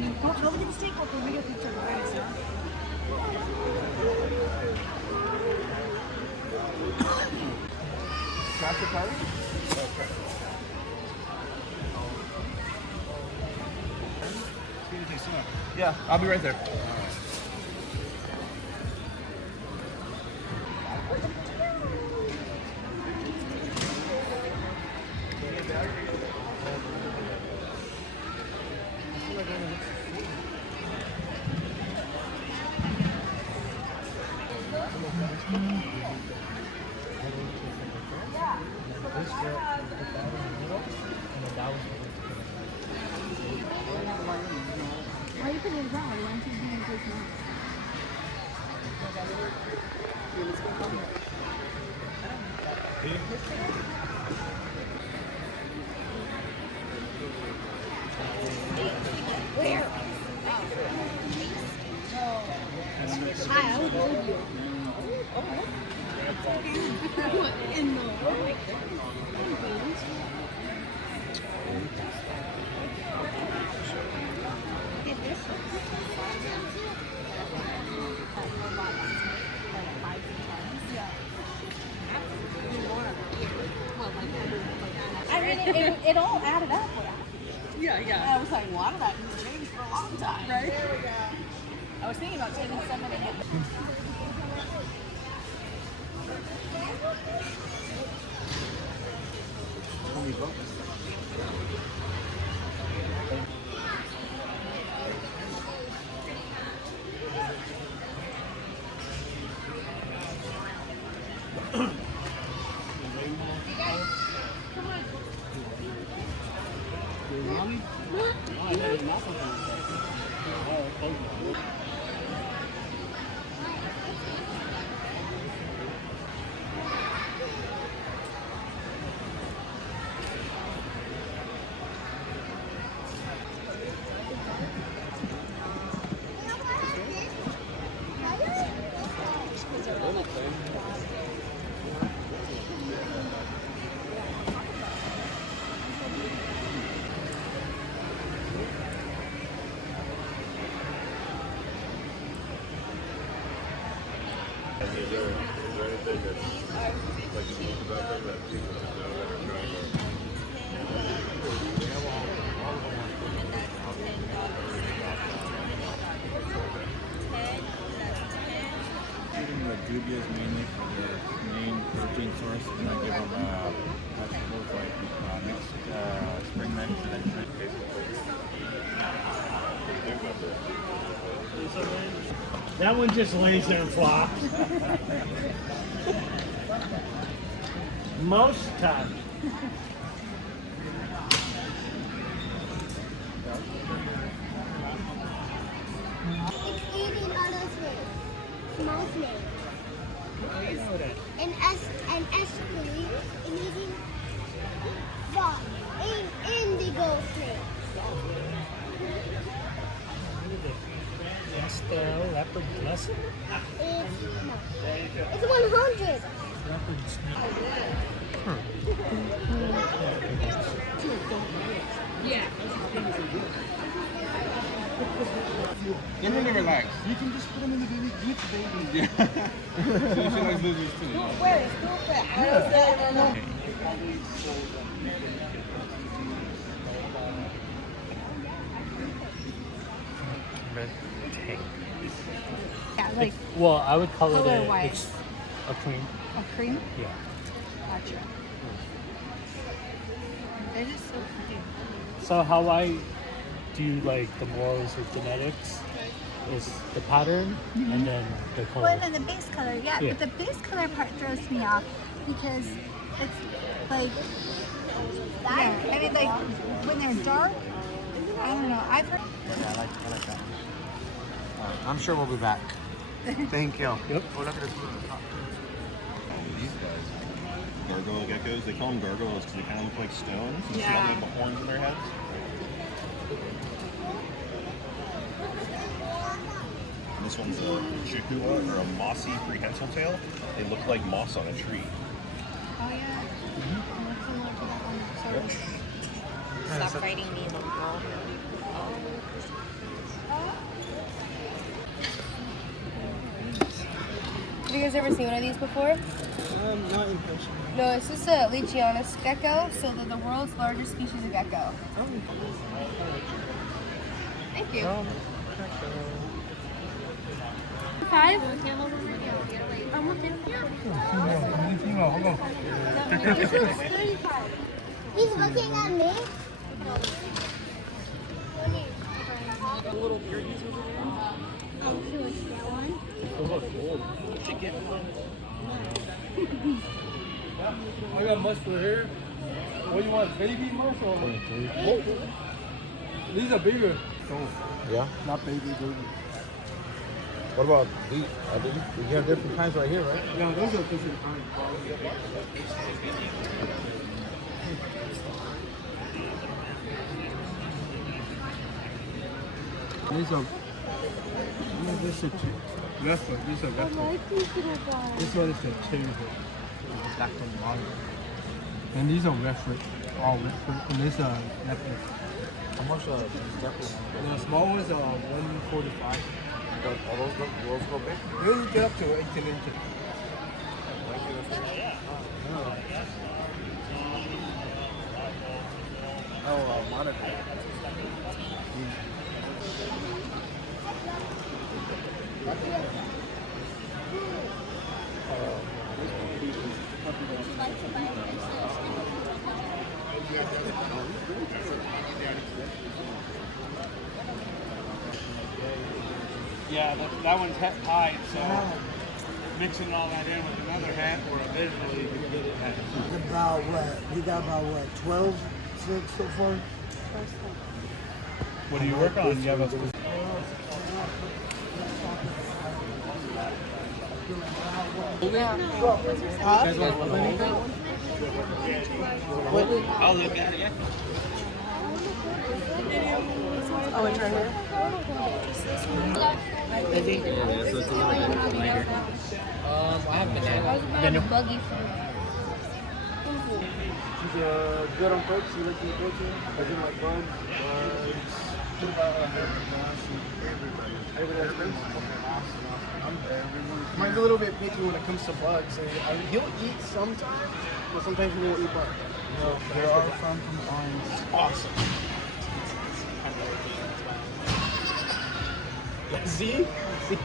No me steak o conmigo pizza. Master patty? Yeah, I'll be right there. Why are you putting it down? Why aren't you doing it now? Where? Hi, I will go with you. What in the world? Get this one. I mean, it all added up. Yeah. I was like, well, I've had these drinks for a long time. Right? There we go. I was thinking about taking some and then Is there anything that's like unique about them that people should know that are trying Feeding the dubias mainly for their main protein source, and I give them vegetables like mixed spring mix and then shrimp. That one just lays there and flops. Most of the time. It's eating other things, mostly. You know that. And actually, it's eating indigo things. Pastel, leopard blossom? It's 100. Leopard snake. Get him to relax. You can just put him in the baby. Eat the baby. Yeah. So she likes lizards too. Red tank. yeah, like Well, I would call it color-wise. a cream. a cream. Yeah. Gotcha. They're just so cute. So how I do like the morals of genetics is the pattern and then the color. Well, and then the base color, yeah, Yeah. but the base color part throws me off because it's like, yeah, I mean, like when they're dark, I don't know. I've heard. Yeah, I like that one. I'm sure we'll be back. Thank you. Yep. Oh, look at this. these guys. Gargoyle geckos. They call them gargoyles because they kind of look like stones. You see how they have the horns in their heads? And this one's a chikua or a mossy prehensile tail. They look like moss on a tree. Oh yeah. Stop fighting me, little girl. guys ever seen one of these before? Not in person. No, it's just a Leachianus gecko, so they're the world's largest species of gecko. Thank you. 5? I'm looking. He's looking at me. Oh, he was that one. I got muscle here. What do you want, baby muscle? These are bigger. Yeah? Not baby. What about these? You have different kinds right here, right? Yeah, those are different kinds. These are this is wrestler. These are wrestler. This one is a cherry hood. Black and white. And these are wrestler. All wrestler. And these are wrestler. How much The small ones are 145. all those go big? You get up to 18 inches. Monitor. Yeah, that one's tied, so mixing all that in with another hat or eventually you can get it hat. About what? We got about what? 12 sticks so far? What do you work on? You have a specific... I'll look at it, yeah. Oh, it's right here. Is he? Yeah, so it's a little bit lighter. I have banana. Buggy She's good on protein. She likes to eat protein. Doesn't like bugs. What about her? Everybody has things. Mine's a little bit picky when it comes to bugs. He'll eat sometimes, but sometimes he won't eat bugs. No, there are from orange. Awesome. See? See?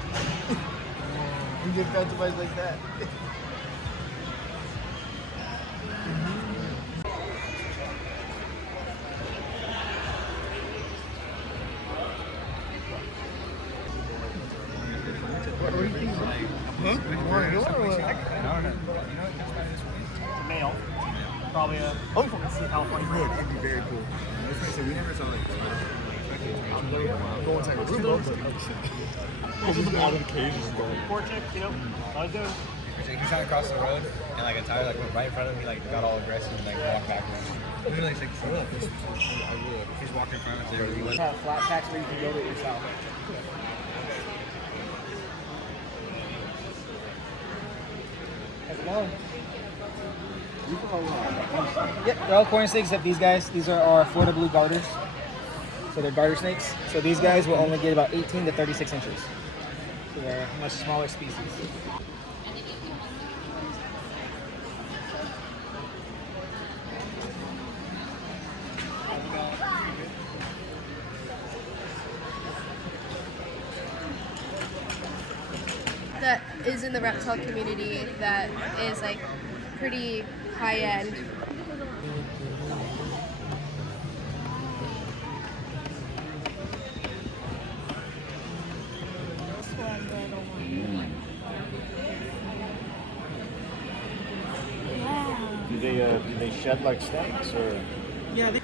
You get festivals like that. What do you think? Huh? Male. Probably a... I'm from California. It'd be very cool. So we never saw like Go inside the room. out of the cage is going. Portrait, you know? I do. He was trying to cross the road, and like a tire like went right in front of me, like got all aggressive and like walked backwards. Literally, like, I will. He's walking in front of us there. He went. Have flat packs where you can build it yourself. Yep, they're all corn snakes except these guys. These are our Florida blue garters. So they're garter snakes. So these guys will only get about 18 to 36 inches. So they're a much smaller species. that is in the reptile community that is like pretty high end. Do they shed like snakes or? Yeah.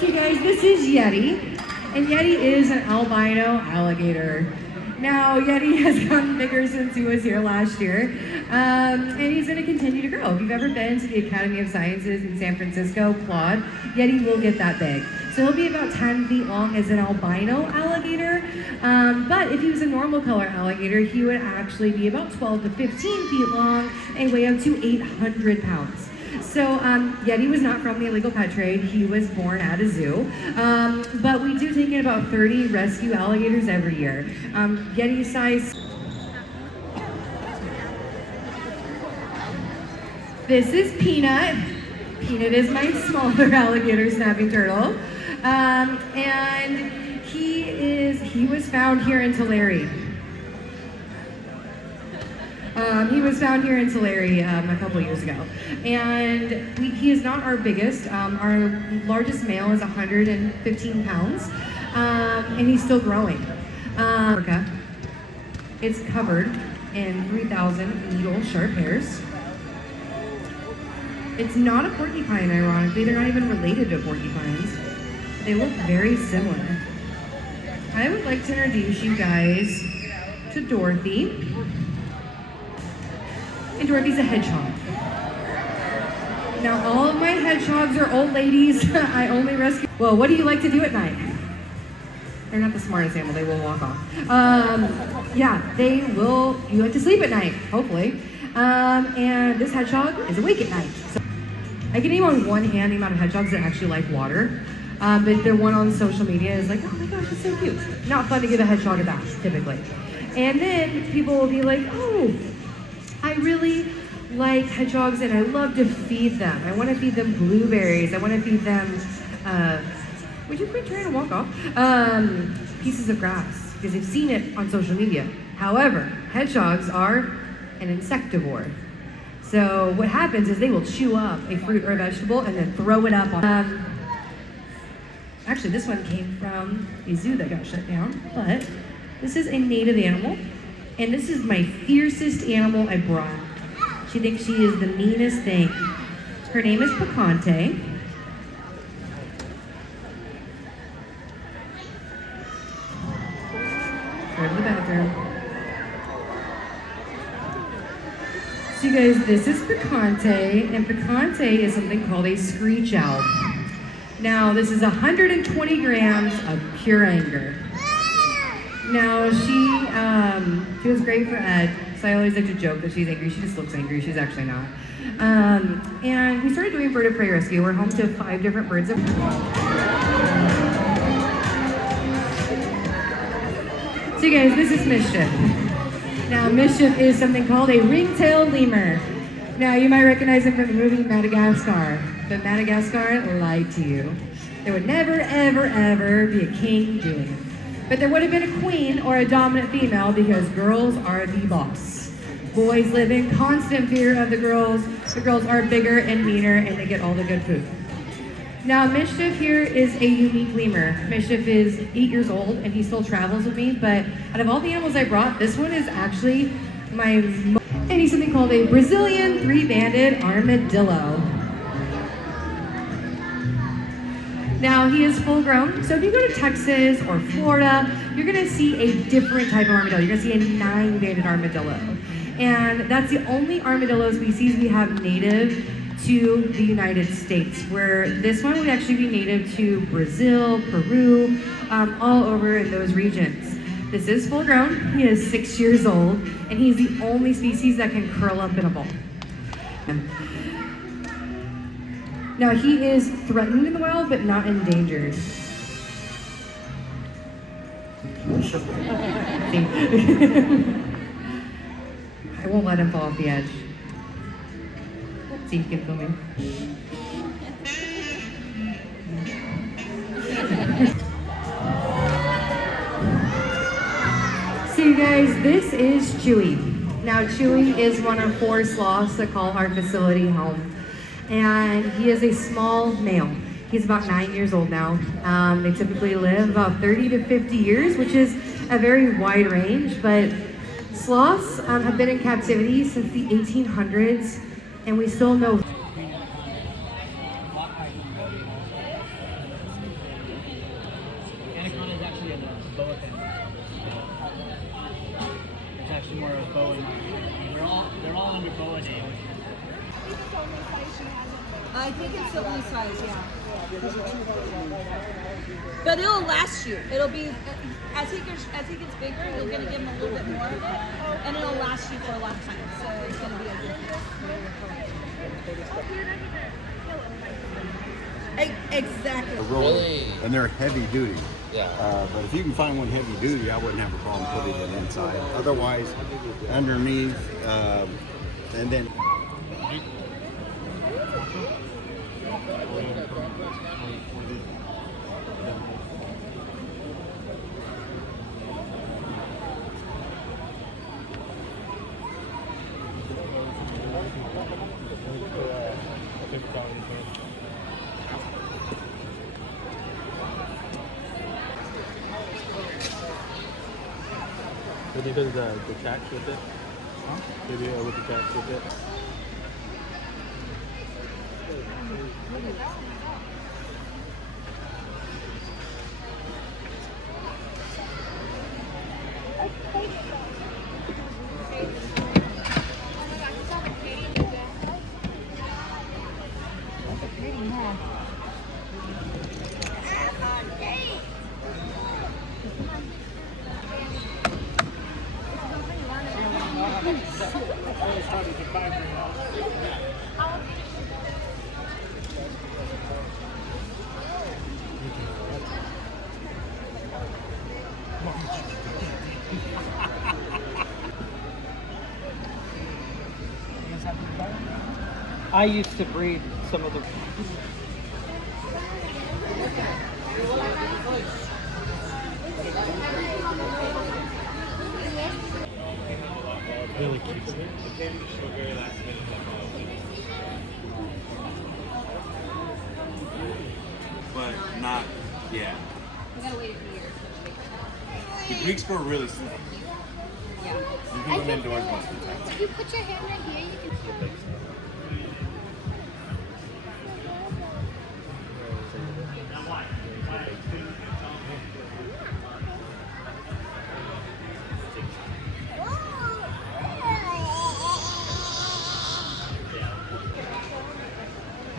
So guys, this is Yeti, and Yeti is an albino alligator. Now, Yeti has gotten bigger since he was here last year, and he's going to continue to grow. If you've ever been to the Academy of Sciences in San Francisco, Claude, Yeti will get that big. So he'll be about 10 feet long as an albino alligator. But if he was a normal color alligator, he would actually be about 12 to 15 feet long and weigh up to 800 pounds. So Yeti was not from the illegal pet trade. He was born at a zoo. But we do take in about 30 rescue alligators every year. Yeti size. This is Peanut. Peanut is my smaller alligator snapping turtle. And he was found here in Tulare. He was found here in Tulare a couple years ago. And he is not our biggest. Our largest male is 115 pounds. And he's still growing. It's covered in 3,000 needle sharp hairs. It's not a porcupine, ironically. They're not even related to porcupines. They look very similar. I would like to introduce you guys to Dorothy. And Dorothy's a hedgehog. Now, all of my hedgehogs are old ladies. I only rescue. Well, what do you like to do at night? They're not the smartest animal. They will walk off. Yeah, they will. You like to sleep at night, hopefully. And this hedgehog is awake at night. So I can name on one hand the amount of hedgehogs that actually like water. But the one on social media is like, oh my gosh, it's so cute. Not fun to give a hedgehog a bath, typically. And then people will be like, oh, I really like hedgehogs and I love to feed them. I want to feed them blueberries. I want to feed them, would you quit trying to walk off? Pieces of grass, because they've seen it on social media. However, hedgehogs are an insectivore. So what happens is they will chew up a fruit or a vegetable and then throw it up on. Actually, this one came from a zoo that got shut down, but this is a native animal, and this is my fiercest animal I brought. She thinks she is the meanest thing. Her name is Picante. Go to the bathroom. So you guys, this is Picante, and Picante is something called a screech owl. Now, this is 120 grams of pure anger. Now, she was great for Ed, so I always like to joke that she's angry. She just looks angry. She's actually not. And we started doing bird of prey rescue. We're home to 5 different birds of prey. So you guys, this is Mischief. Now, Mischief is something called a ring-tailed lemur. Now, you might recognize him from the movie Madagascar, but Madagascar lied to you. There would never, ever, ever be a king doing it. But there would have been a queen or a dominant female because girls are the boss. Boys live in constant fear of the girls. The girls are bigger and meaner and they get all the good food. Now, Mischief here is a unique lemur. Mischief is 8 years old and he still travels with me, but out of all the animals I brought, this one is actually and he's something called a Brazilian 3-banded armadillo. Now, he is full grown, so if you go to Texas or Florida, you're gonna see a different type of armadillo. You're gonna see a 9-banded armadillo. And that's the only armadillo species we have native to the United States, where this one would actually be native to Brazil, Peru, all over in those regions. This is full grown, he is 6 years old, and he's the only species that can curl up in a ball. Now, he is threatened in the wild, but not endangered. I won't let him fall off the edge. See if you can film me. So you guys, this is Chewy. Now, Chewy is one of 4 sloths that call our facility home. And he is a small male. He's about 9 years old now. They typically live about 30 to 50 years, which is a very wide range, but sloths have been in captivity since the 1800s, and we still know. Anaconda is actually a boa family. It's actually more of a boa. They're all under boa name. I think it's the size, yeah. But it'll last you. It'll be as he gets bigger, you're gonna give him a little bit more of it, and it'll last you for a long time. So it's gonna be a good. Exactly. Really? And they're heavy duty. Yeah. But if you can find one heavy duty, I wouldn't have a problem putting it inside. Otherwise, underneath, and then. What do you do the catch with it? Huh? Maybe with the catch with it. I used to breed some of the. Really cute. But not, yeah. We gotta wait a few years. The Greeks grow really slow. Yeah. You can go indoors most of the time. If you put your hand right here, you can.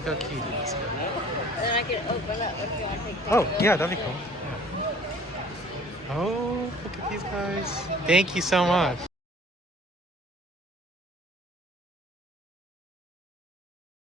How cute is this guy? Then I can open up if you want to take Oh, yeah, that'd be cool. Yeah. Oh, look at these guys. Thank you so much.